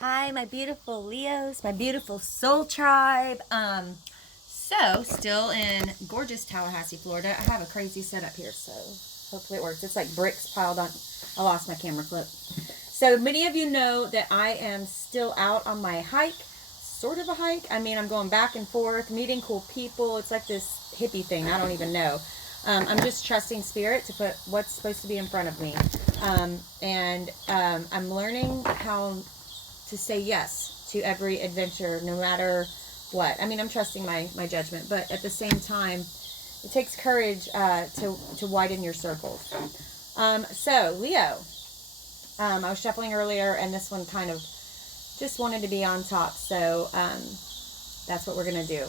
Hi, my beautiful Leos, my beautiful soul tribe. Still in gorgeous Tallahassee, Florida. I have a crazy setup here, so hopefully it works. It's like bricks piled on. I lost my camera clip. So many of you know that I am still out on my hike, sort of a hike. I mean, I'm going back and forth, meeting cool people. It's like this hippie thing. I don't even know. I'm just trusting spirit to put what's supposed to be in front of me. I'm learning how to say yes to every adventure, no matter what. I mean, I'm trusting my judgment, but at the same time, it takes courage to widen your circles. Leo, I was shuffling earlier, and this one kind of just wanted to be on top, so that's what we're going to do.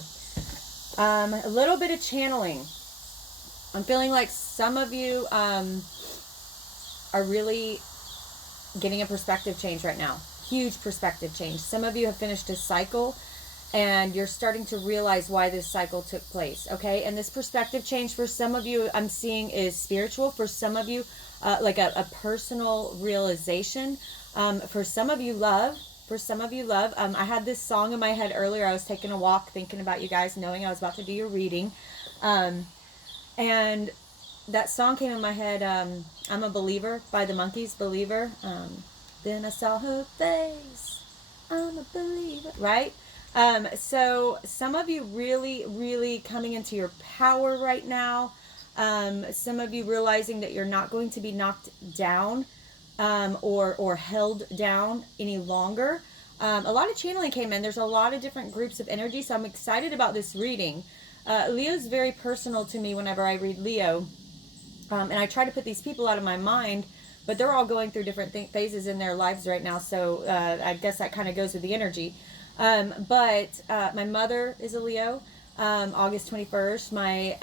A little bit of channeling. I'm feeling like some of you are really getting a perspective change right now. Huge perspective change. Some of you have finished a cycle and you're starting to realize why this cycle took place. Okay. And this perspective change for some of you, I'm seeing is spiritual. For some of you, like a personal realization. For some of you, love. For some of you, love. I had this song in my head earlier. I was taking a walk thinking about you guys, knowing I was about to do your reading. And that song came in my head. I'm a Believer by the Monkees. Believer. Then I saw her face. I'm a believer. Right? So some of you really, really coming into your power right now. Some of you realizing that you're not going to be knocked down or held down any longer. A lot of channeling came in. There's a lot of different groups of energy. So I'm excited about this reading. Leo's very personal to me whenever I read Leo. And I try to put these people out of my mind, but they're all going through different phases in their lives right now. So I guess that kind of goes with the energy. But my mother is a Leo, August 21st. My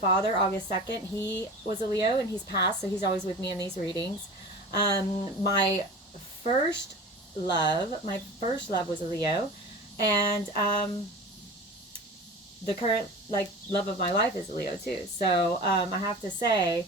father, August 2nd, he was a Leo and he's passed, so he's always with me in these readings. My first love was a Leo. And the current love of my life is a Leo too. So I have to say,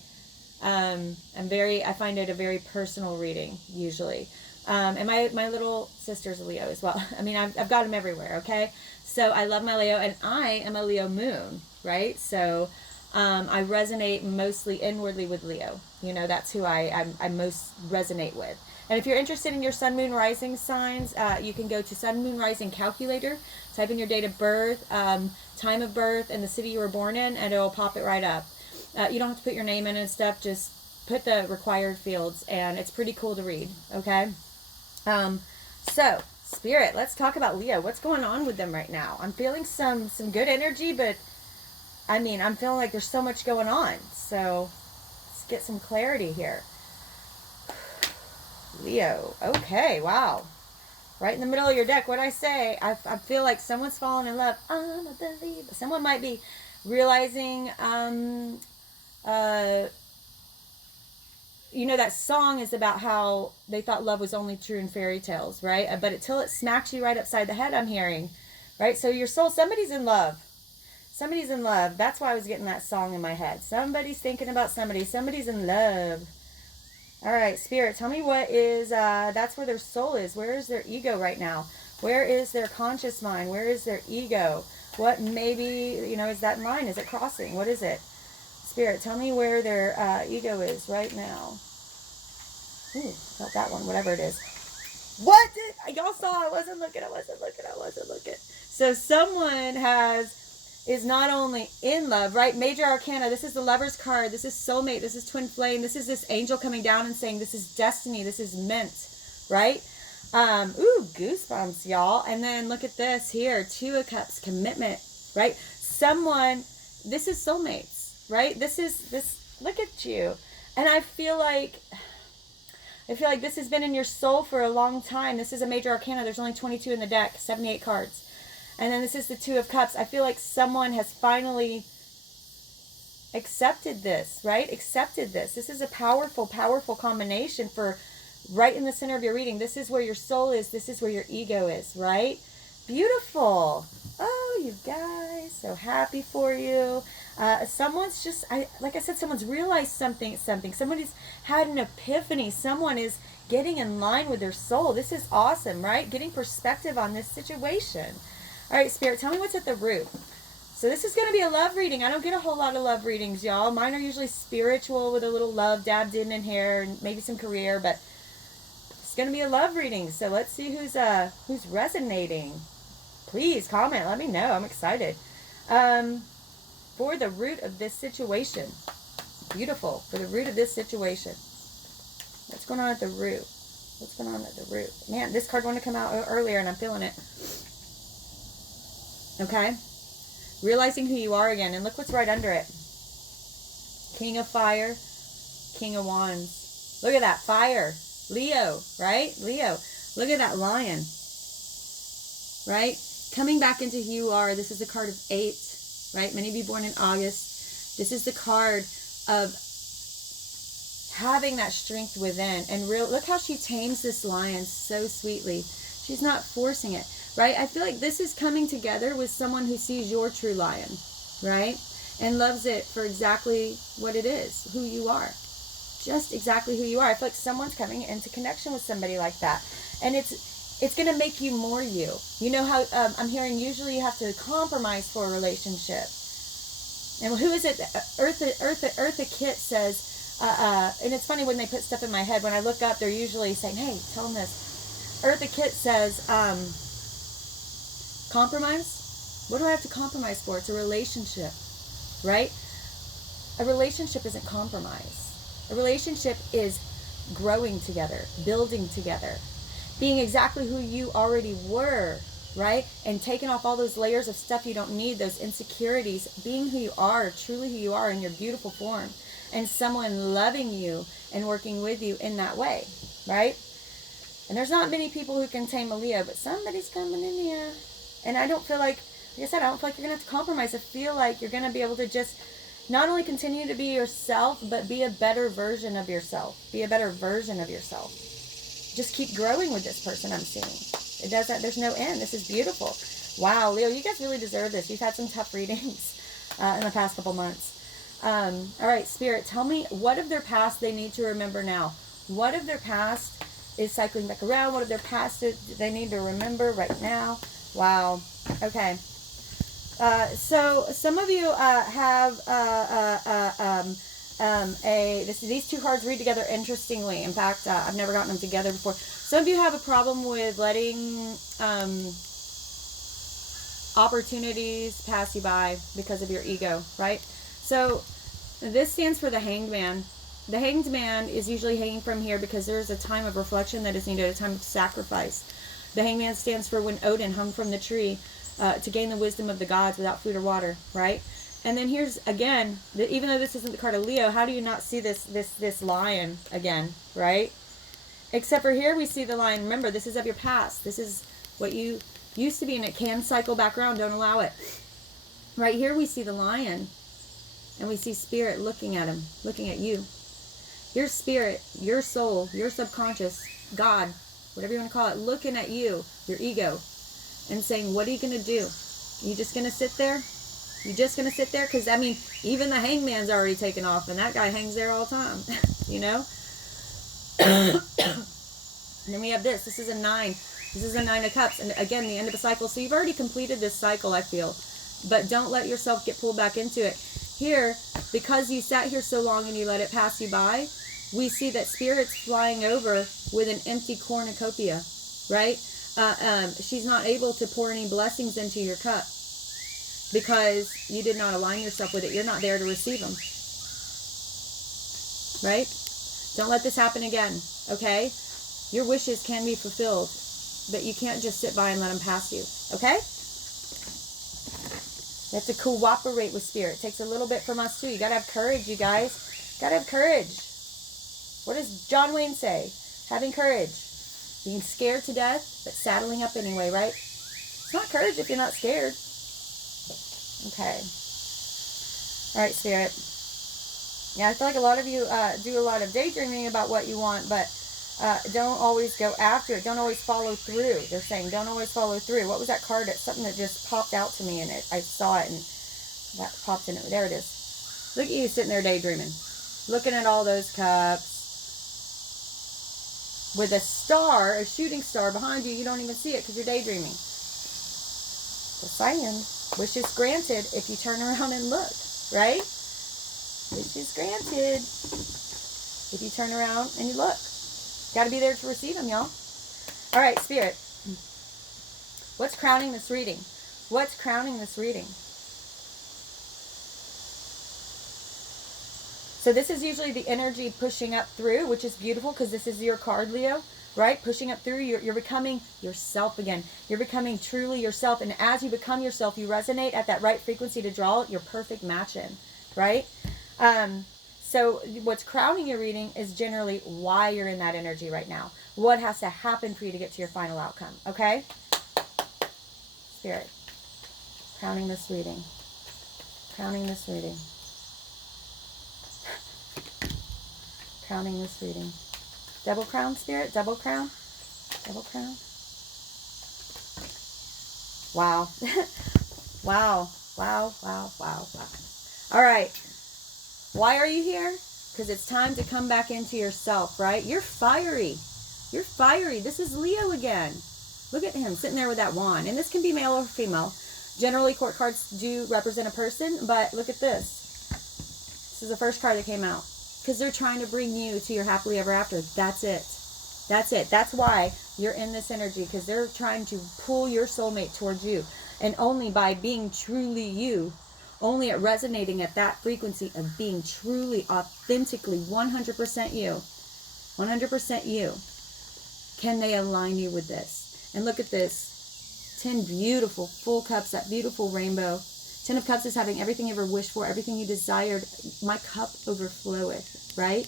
I find it a very personal reading usually. And my little sister's a Leo as well. I mean, I've got them everywhere. Okay. So I love my Leo, and I am a Leo moon, right? So I resonate mostly inwardly with Leo. You know, that's who I most resonate with. And if you're interested in your sun, moon, rising signs, you can go to Sun, Moon, Rising Calculator, type in your date of birth, time of birth, and the city you were born in, and it'll pop it right up. You don't have to put your name in and stuff, just put the required fields, and it's pretty cool to read, okay? Spirit, let's talk about Leo. What's going on with them right now? I'm feeling some good energy, but I mean, I'm feeling like there's so much going on. So let's get some clarity here. Leo. Okay, wow. Right in the middle of your deck. What'd I say? I feel like someone's falling in love. I'm a believer. Someone might be realizing, you know, that song is about how they thought love was only true in fairy tales, right? But until it smacks you right upside the head, I'm hearing, right? So your soul, somebody's in love. Somebody's in love. That's why I was getting that song in my head. Somebody's thinking about somebody. Somebody's in love. All right, Spirit, tell me what is, that's where their soul is. Where is their ego right now? Where is their conscious mind? Where is their ego? What maybe, you know, is that line? Is it crossing? What is it? Spirit, tell me where their ego is right now. Ooh, not that one, whatever it is. What did, y'all saw, I wasn't looking. So someone is not only in love, right? Major Arcana, this is the Lover's card, this is soulmate, this is twin flame, this is this angel coming down and saying this is destiny, this is meant, right? Ooh, goosebumps, y'all. And then look at this here, Two of Cups, commitment, right? Someone, this is soulmates, right? Look at you. And I feel like this has been in your soul for a long time. This is a Major Arcana. There's only 22 in the deck, 78 cards. And then this is the Two of Cups. I feel like someone has finally accepted this, right? Accepted this. This is a powerful, powerful combination for right in the center of your reading. This is where your soul is. This is where your ego is, right? Beautiful. Oh, you guys. So happy for you. Someone's just, like I said, someone's realized something. Somebody's had an epiphany. Someone is getting in line with their soul. This is awesome, right? Getting perspective on this situation. All right, Spirit, tell me what's at the root. So this is going to be a love reading. I don't get a whole lot of love readings, y'all. Mine are usually spiritual with a little love dabbed in here and maybe some career, but it's going to be a love reading. So let's see who's resonating. Please comment. Let me know. I'm excited. For the root of this situation. Beautiful. For the root of this situation. What's going on at the root? What's going on at the root? Man, this card wanted to come out earlier and I'm feeling it. Okay. Realizing who you are again. And look what's right under it. King of Fire. King of Wands. Look at that. Fire. Leo. Right? Leo. Look at that lion. Right? Coming back into who you are. This is the card of 8. Right? Many of you born in August. This is the card of having that strength within. And look how she tames this lion so sweetly. She's not forcing it. Right? I feel like this is coming together with someone who sees your true lion, right? And loves it for exactly what it is, who you are. Just exactly who you are. I feel like someone's coming into connection with somebody like that. And it's going to make you more you. You know how I'm hearing usually you have to compromise for a relationship. And who is it? Eartha Kitt says, and it's funny when they put stuff in my head. When I look up, they're usually saying, hey, tell them this. Eartha Kitt says, compromise? What do I have to compromise for? It's a relationship, right? A relationship isn't compromise. A relationship is growing together, building together, being exactly who you already were, right? And taking off all those layers of stuff you don't need, those insecurities, being who you are, truly who you are in your beautiful form, and someone loving you and working with you in that way, right? And there's not many people who can tame a Leo, but somebody's coming in here. And I don't feel like I said, I don't feel like you're going to have to compromise. I feel like you're going to be able to just not only continue to be yourself, but be a better version of yourself. Be a better version of yourself. Just keep growing with this person I'm seeing. It doesn't, there's no end. This is beautiful. Wow, Leo, you guys really deserve this. You've had some tough readings in the past couple months. All right, Spirit, tell me what of their past they need to remember now. What of their past is cycling back around? What of their past they need to remember right now? Wow. Okay. So some of you have these two cards read together interestingly. In fact, I've never gotten them together before. Some of you have a problem with letting opportunities pass you by because of your ego, right? So this stands for the Hanged Man. The Hanged Man is usually hanging from here because there's a time of reflection that is needed, a time of sacrifice. The Hanged Man stands for when Odin hung from the tree to gain the wisdom of the gods without food or water, right? And then here's, again, even though this isn't the card of Leo, how do you not see this lion again, right? Except for here we see the lion. Remember, this is of your past. This is what you used to be, and it can cycle back around. Don't allow it. Right here we see the lion, and we see Spirit looking at him, looking at you. Your spirit, your soul, your subconscious, God, whatever you want to call it, looking at you, your ego, and saying, what are you going to do? You just going to sit there? You just going to sit there? Because, I mean, even the hangman's already taken off, and that guy hangs there all the time, you know? And then we have this. This is a 9. This is a 9 of Cups. And again, the end of a cycle. So you've already completed this cycle, I feel. But don't let yourself get pulled back into it. Here, because you sat here so long and you let it pass you by, we see that Spirit's flying over with an empty cornucopia, right? She's not able to pour any blessings into your cup because you did not align yourself with it. You're not there to receive them, right? Don't let this happen again, okay? Your wishes can be fulfilled, but you can't just sit by and let them pass you, okay? You have to cooperate with Spirit. It takes a little bit from us too. You got to have courage, you guys. Got to have courage. What does John Wayne say? Having courage. Being scared to death, but saddling up anyway, right? It's not courage if you're not scared. Okay. All right, Spirit. Yeah, I feel like a lot of you do a lot of daydreaming about what you want, but Don't always go after it. Don't always follow through. They're saying don't always follow through. What was that card? It's something that just popped out to me, and I saw it, and that popped in it. There it is. Look at you sitting there daydreaming, looking at all those cups with a star, a shooting star behind you. You don't even see it because you're daydreaming. Just saying, wishes granted if you turn around and look, right? Wishes granted if you turn around and you look. Got to be there to receive them, y'all. All right, Spirit. What's crowning this reading? What's crowning this reading? So this is usually the energy pushing up through, which is beautiful because this is your card, Leo, right? Pushing up through, you're becoming yourself again. You're becoming truly yourself. And as you become yourself, you resonate at that right frequency to draw your perfect match in, right? So what's crowning your reading is generally why you're in that energy right now. What has to happen for you to get to your final outcome, okay? Spirit, crowning this reading. Crowning this reading. Crowning this reading. Double crown, Spirit, double crown. Double crown. Wow. Wow. Wow, wow, wow, wow. All right. Why are you here? Because it's time to come back into yourself, right? You're fiery. You're fiery. This is Leo again. Look at him sitting there with that wand. And this can be male or female. Generally, court cards do represent a person, but look at this. This is the first card that came out. Because they're trying to bring you to your happily ever after. That's it. That's it. That's why you're in this energy. Because they're trying to pull your soulmate towards you. And only by being truly you, only at resonating at that frequency of being truly, authentically, 100% you, 100% you, can they align you with this. And look at this. 10 beautiful full cups, that beautiful rainbow. 10 of Cups is having everything you ever wished for, everything you desired. My cup overfloweth, right?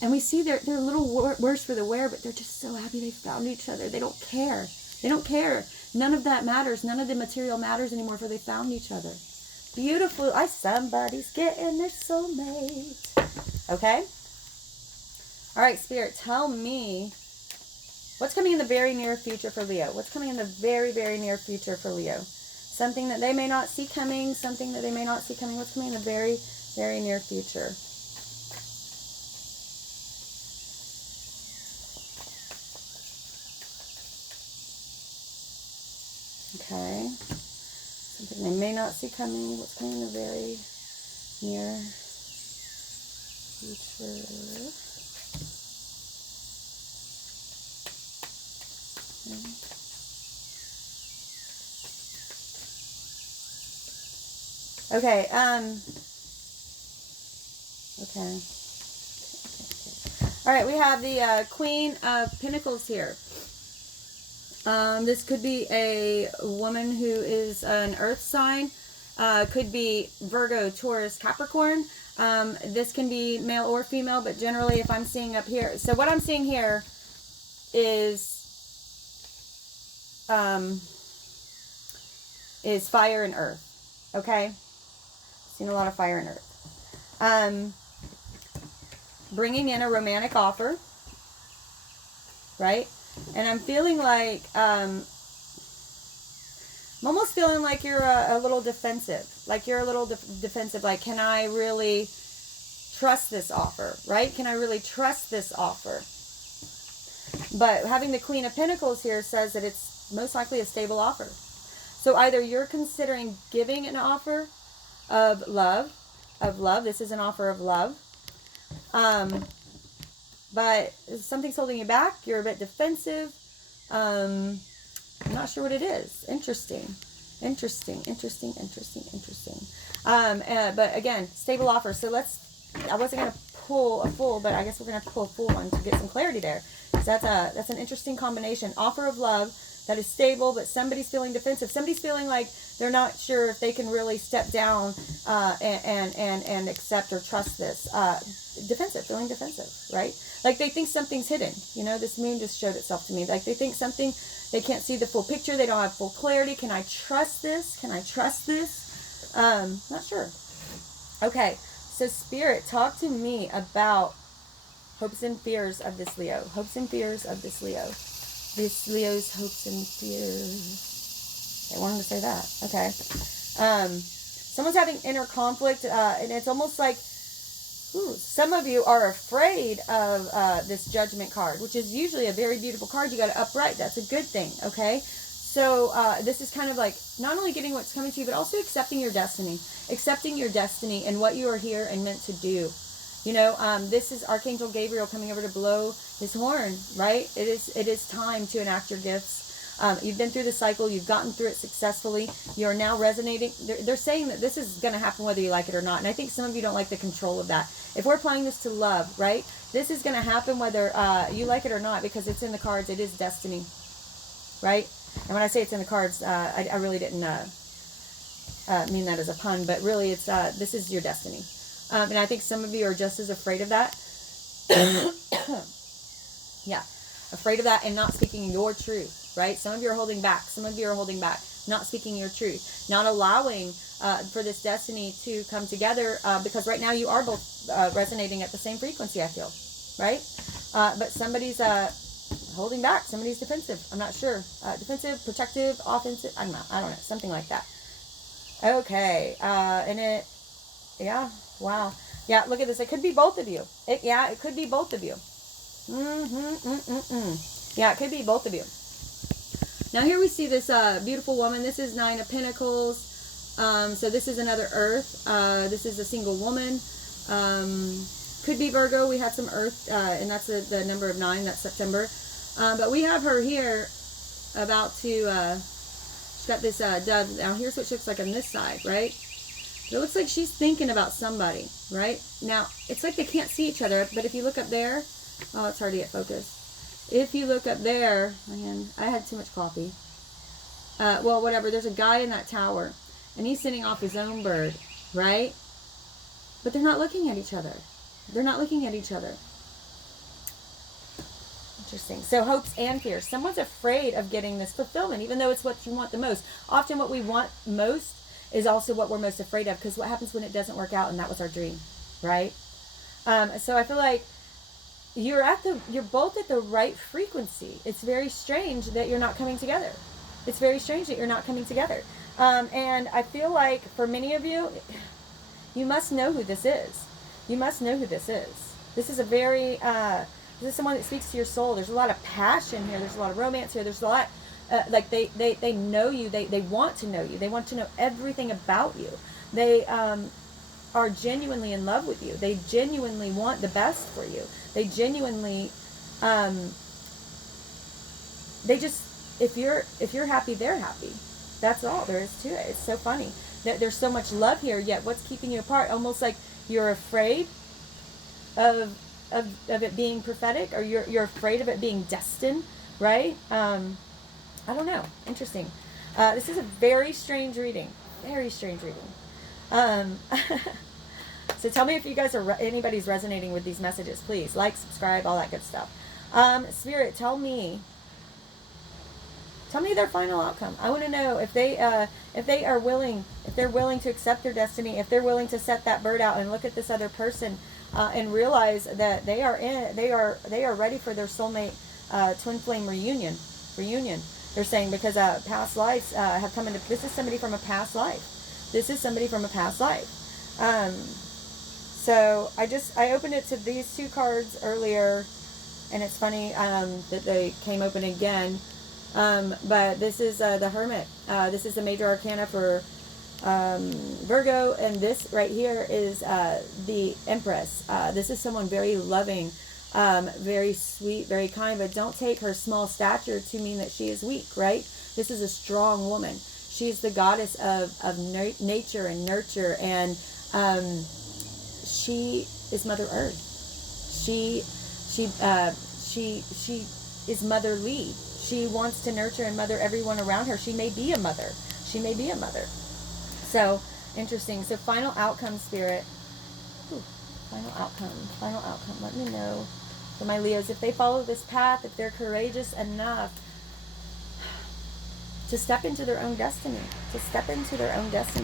And we see they're a little worse for the wear, but they're just so happy they found each other. They don't care. They don't care. None of that matters. None of the material matters anymore, for they found each other. Beautiful. Somebody's getting their soulmate. Okay? All right, Spirit, tell me what's coming in the very near future for Leo. What's coming in the very, very near future for Leo? Something that they may not see coming, something that they may not see coming. What's coming in the very, very near future? Okay. Something they may not see coming. What's coming in the very near future? Okay, okay. All right, we have the Queen of Pentacles here. This could be a woman who is an earth sign. Could be Virgo, Taurus, Capricorn. This can be male or female, but generally if I'm seeing up here. So what I'm seeing here is fire and earth. Okay? Seen a lot of fire and earth. Bringing in a romantic offer. Right? And I'm feeling like, I'm almost feeling like you're a little defensive. Like you're a little defensive. Like, can I really trust this offer? Right? Can I really trust this offer? But having the Queen of Pentacles here says that it's most likely a stable offer. So either you're considering giving an offer of love. This is an offer of love. But something's holding you back. You're a bit defensive. I'm not sure what it is. Interesting. But again, stable offer. So I wasn't going to pull a full, but I guess we're going to have to pull a full one to get some clarity there. That's an interesting combination. Offer of love that is stable, but somebody's feeling defensive. Somebody's feeling like they're not sure if they can really step down and accept or trust this. Defensive, feeling defensive, right? Like they think something's hidden. You know, this moon just showed itself to me. Like they think something, they can't see the full picture. They don't have full clarity. Can I trust this? Can I trust this? Not sure. Okay, so Spirit, talk to me about Hopes and fears of this Leo. Hopes and fears of this Leo. This Leo's hopes and fears. I wanted to say that. Okay. Someone's having inner conflict, and it's almost like some of you are afraid of this Judgment card, which is usually a very beautiful card. You got it upright. That's a good thing, okay? So this is kind of like not only getting what's coming to you, but also accepting your destiny. Accepting your destiny and what you are here and meant to do. You know, this is Archangel Gabriel coming over to blow his horn, right? It is time to enact your gifts. You've been through the cycle. You've gotten through it successfully. You're now resonating. They're saying that this is going to happen whether you like it or not. And I think some of you don't like the control of that. If we're applying this to love, right, this is going to happen whether you like it or not, because it's in the cards. It is destiny, right? And when I say it's in the cards, I really didn't mean that as a pun, but really it's this is your destiny. And I think some of you are just as afraid of that. Yeah, afraid of that and not speaking your truth. Right? Some of you are holding back. Some of you are holding back, not speaking your truth, not allowing for this destiny to come together, because right now you are both resonating at the same frequency, I feel, right? But somebody's holding back. Somebody's defensive. I'm not sure. Defensive, protective, offensive. I don't know. Something like that. Okay. And it, yeah, wow. Yeah, look at this. It could be both of you. It could be both of you. Yeah, it could be both of you. Now here we see this beautiful woman. This is 9 of Pentacles. So this is another Earth. This is a single woman. Could be Virgo. We had some Earth, and that's the number of 9. That's September. But we have her here about to, she's got this dove. Now here's what she looks like on this side, right? It looks like she's thinking about somebody, right? Now, it's like they can't see each other, but if you look up there, oh, it's hard to get focused. If you look up there, man, I had too much coffee. Well, whatever. There's a guy in that tower, and he's sending off his own bird, right? But they're not looking at each other. They're not looking at each other. Interesting. So hopes and fears. Someone's afraid of getting this fulfillment, even though it's what you want the most. Often what we want most is also what we're most afraid of, because what happens when it doesn't work out, and that was our dream, right? So I feel like you're both at the right frequency. It's very strange that you're not coming together. It's very strange that you're not coming together. And I feel like for many of you, you must know who this is. You must know who this is. This is a very, this is someone that speaks to your soul. There's a lot of passion here. There's a lot of romance here. There's a lot, like they know you. They want to know you. They want to know everything about you. They are genuinely in love with you. They genuinely want the best for you. They genuinely, they just, if you're happy, they're happy. That's all there is to it. It's so funny that there's so much love here, yet what's keeping you apart? Almost like you're afraid of it being prophetic, or you're afraid of it being destined, right? I don't know. Interesting. This is a very strange reading. Very strange reading. So tell me if you guys are, anybody's resonating with these messages. Please like, subscribe, all that good stuff. Spirit, tell me their final outcome. I want to know if they're willing to accept their destiny, if they're willing to set that bird out and look at this other person and realize that they are ready for their soulmate twin flame reunion. They're saying, because past lives have come into. This is somebody from a past life. So I opened it to these two cards earlier, and it's funny that they came open again. But this is the Hermit. This is the major arcana for Virgo, and this right here is the Empress. This is someone very loving, very sweet, very kind, but don't take her small stature to mean that she is weak, right? This is a strong woman. She's the goddess of nature and nurture, and she is Mother Earth. She is motherly. She wants to nurture and mother everyone around her. She may be a mother. So, interesting. So, final outcome, Spirit. Ooh, final outcome. Let me know for my Leos, if they follow this path, if they're courageous enough to step into their own destiny.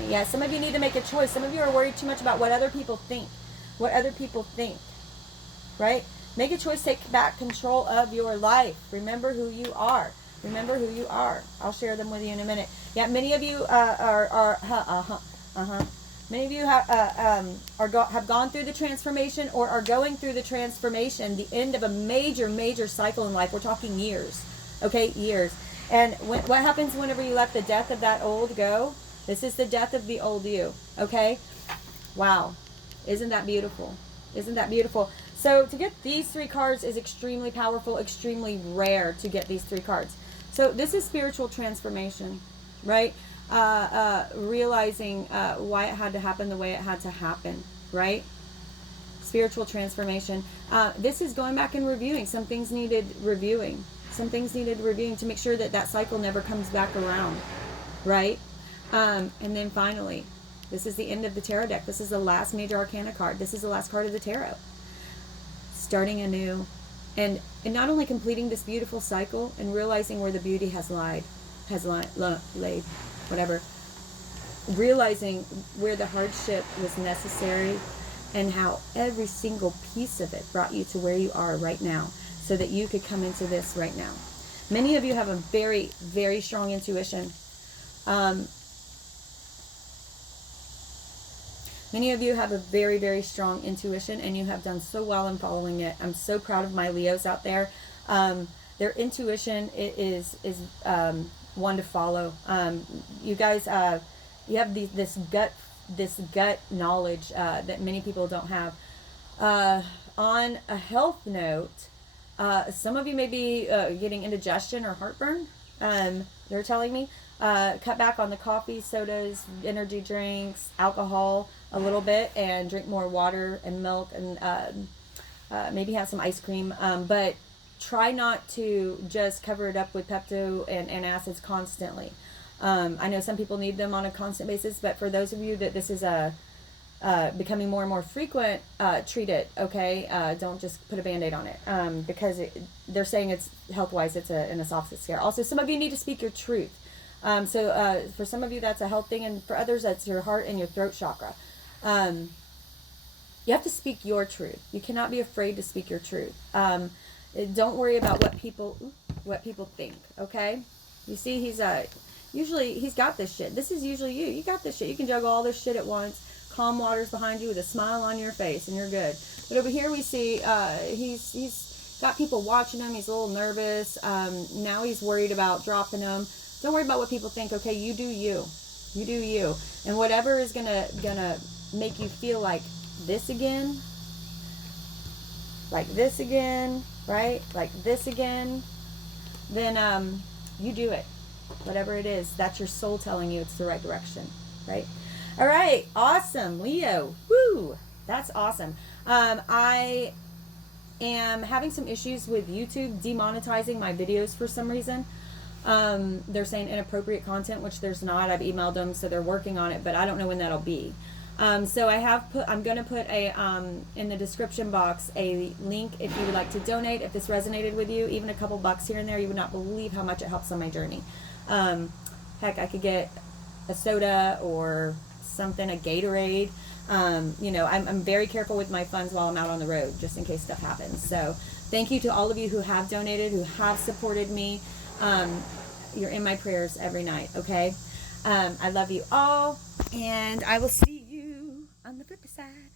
Yeah, some of you need to make a choice. Some of you are worried too much about what other people think. Right? Make a choice, take back control of your life. Remember who you are. Remember who you are. I'll share them with you in a minute. Yeah, many of you many of you have gone through the transformation or are going through the transformation, the end of a major, major cycle in life. We're talking years, okay, years. And what happens whenever you let the death of that old go? This is the death of the old you, okay? Wow. Isn't that beautiful? Isn't that beautiful? So to get these 3 cards is extremely powerful, extremely rare to get these 3 cards. So this is spiritual transformation, right? Realizing why it had to happen the way it had to happen, right? Spiritual transformation. This is going back and reviewing. Some things needed reviewing. Some things needed reviewing to make sure that that cycle never comes back around, right? And then finally, this is the end of the tarot deck. This is the last major arcana card. This is the last card of the tarot. Starting anew. And not only completing this beautiful cycle and realizing where the beauty has laid, whatever. Realizing where the hardship was necessary and how every single piece of it brought you to where you are right now so that you could come into this right now. Many of you have a very, very strong intuition. Many of you have a very, very strong intuition, and you have done so well in following it. I'm so proud of my Leos out there. Their intuition is one to follow. You guys, you have this gut knowledge that many people don't have. On a health note, some of you may be getting indigestion or heartburn. They're telling me. Cut back on the coffee, sodas, energy drinks, alcohol a little bit, and drink more water and milk, and maybe have some ice cream. But try not to just cover it up with Pepto and acids constantly. I know some people need them on a constant basis, but for those of you that this is becoming more and more frequent, treat it, okay? Don't just put a Band-Aid on it, because they're saying it's health-wise, it's an esophagus scare. Also, some of you need to speak your truth. So for some of you, that's a health thing, and for others, that's your heart and your throat chakra. You have to speak your truth. You cannot be afraid to speak your truth. Don't worry about what people think, okay? You see, usually he's got this shit. This is usually you. You got this shit. You can juggle all this shit at once. Calm waters behind you with a smile on your face, and you're good. But over here we see he's got people watching him. He's a little nervous. Now he's worried about dropping them. Don't worry about what people think, okay? You do you. You do you. And whatever is gonna make you feel like this again, right? Like this again, then you do it. Whatever it is, that's your soul telling you it's the right direction, right? All right, awesome, Leo. Woo, that's awesome. I am having some issues with YouTube demonetizing my videos for some reason. They're saying inappropriate content, which there's not. I've emailed them, so they're working on it, but I don't know when that'll be. So I'm going to put in the description box a link if you would like to donate. If this resonated with you, even a couple bucks here and there, you would not believe how much it helps on my journey. Heck, I could get a soda or something, a Gatorade. I'm very careful with my funds while I'm out on the road, just in case stuff happens. So thank you to all of you who have donated, who have supported me. You're in my prayers every night, okay? I love you all, and I will see you on the flip side.